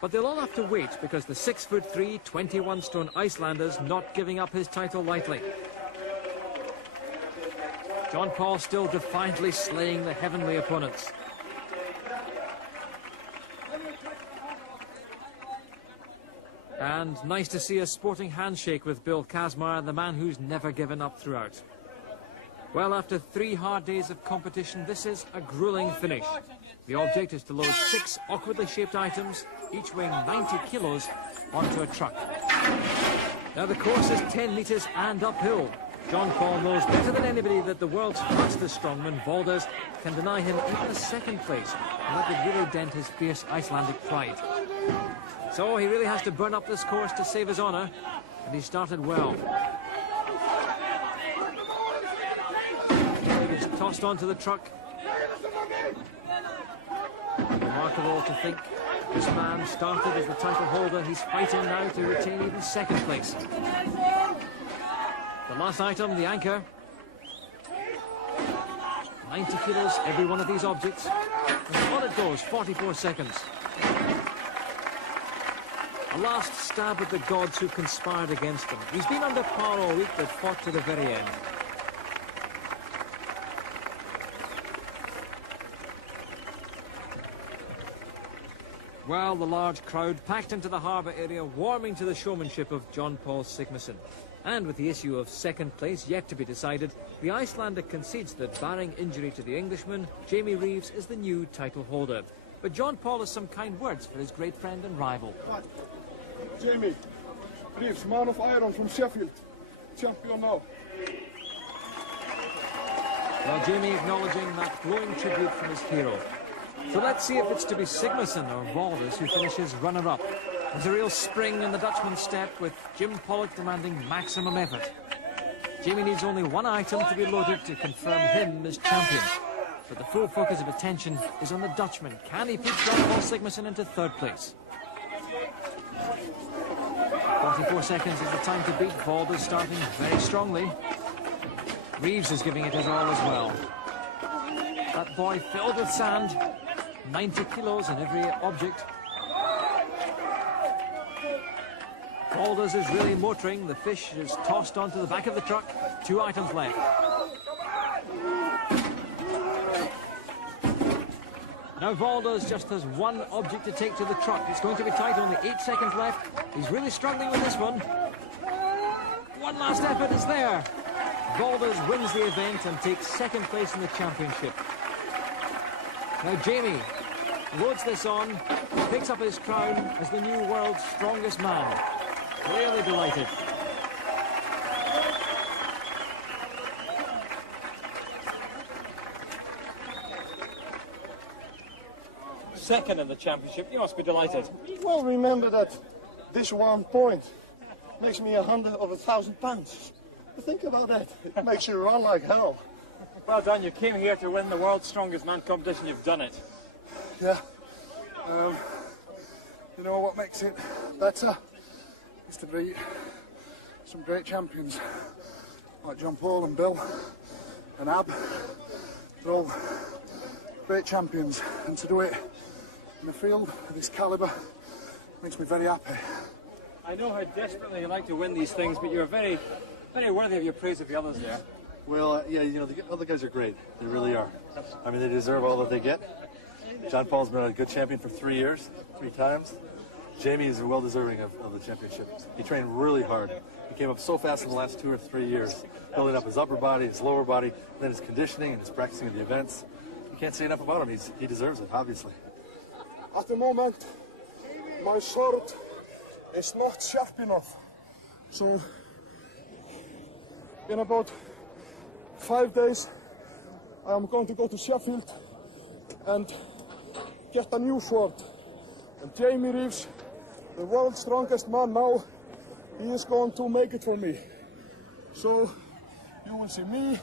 But they'll all have to wait because the 6'3", 21-stone Icelander's not giving up his title lightly. John Paul still defiantly slaying the heavenly opponents. And nice to see a sporting handshake with Bill Kazmar, the man who's never given up throughout. Well, after 3 hard days of competition, this is a gruelling finish. The object is to load 6 awkwardly shaped items, each weighing 90 kilos, onto a truck. Now the course is 10 metres and uphill. John Paul knows better than anybody that the world's fastest strongman, Valdez, can deny him even a second place, and that would really dent his fierce Icelandic pride. So he really has to burn up this course to save his honour, and he started well. He gets tossed onto the truck. Remarkable to think this man started as the title holder. He's fighting now to retain even second place. The last item, the anchor. 90 kilos, every one of these objects. And on it goes, 44 seconds. A last stab at the gods who conspired against him. He's been under par all week, but fought to the very end. Well, the large crowd packed into the harbour area, warming to the showmanship of John Paul Sigmarsson. And with the issue of second place yet to be decided, the Icelander concedes that, barring injury to the Englishman, Jamie Reeves is the new title holder. But John Paul has some kind words for his great friend and rival. Jamie Reeves, man of iron from Sheffield, champion now. Well, Jamie acknowledging that glowing tribute from his hero. So let's see if it's to be Sigmarsson or Valdez who finishes runner-up. There's a real spring in the Dutchman's step, with Jim Pollock demanding maximum effort. Jamie needs only one item to be loaded to confirm him as champion. But the full focus of attention is on the Dutchman. Can he put John Paul Sigmarsson into third place? 44 seconds is the time to beat. Valdes starting very strongly. Reeves is giving it his all as well. That boy filled with sand, 90 kilos in every object. Valdes is really motoring. The fish is tossed onto the back of the truck. 2 items left. Now Valdes just has one object to take to the truck. It's going to be tight, only 8 seconds left. He's really struggling with this one. One last effort is there. Valdes wins the event and takes second place in the championship. Now Jamie loads this on, picks up his crown as the new world's strongest man. Clearly delighted. Second in the championship, you must be delighted. Well, remember that this 1 point makes me 100,000 pounds. Think about that. It makes you run like hell. Well done, you came here to win the world's strongest man competition, you've done it. Yeah. You know what makes it better is to beat some great champions like John Paul and Bill and Ab. They're all great champions, and to do it in a field of this calibre makes me very happy. I know how desperately you like to win these things, but you're very, very worthy of your praise of the others there. Well, yeah, you know, the other guys are great. They really are. I mean, they deserve all that they get. John Paul's been a good champion for 3 years, 3 times. Jamie is well deserving of the championship. He trained really hard. He came up so fast in the last 2 or 3 years, building up his upper body, his lower body, and then his conditioning and his practicing of the events. You can't say enough about him. He deserves it, obviously. At the moment, my sword is not sharp enough. So, in about 5 days, I am going to go to Sheffield and get a new sword. And Jamie Reeves, the world's strongest man now, he is going to make it for me. So, you will see me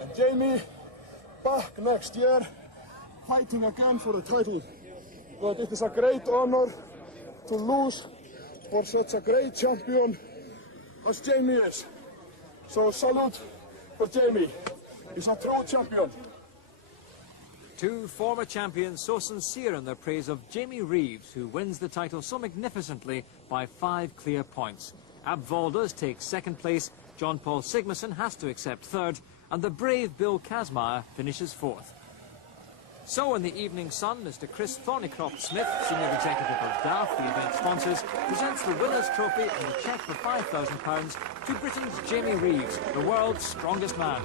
and Jamie back next year, fighting again for the title. But it is a great honor to lose for such a great champion as Jamie is. So salute for Jamie. He's a true champion. 2 former champions so sincere in their praise of Jamie Reeves, who wins the title so magnificently by 5 clear points. Ab Valdes takes second place, John Paul Sigmarsson has to accept third, and the brave Bill Kazmaier finishes fourth. So in the evening sun, Mr. Chris Thornycroft-Smith, Senior Executive of DAF, the event sponsors, presents the winner's trophy and a cheque for £5,000 to Britain's Jamie Reeves, the world's strongest man.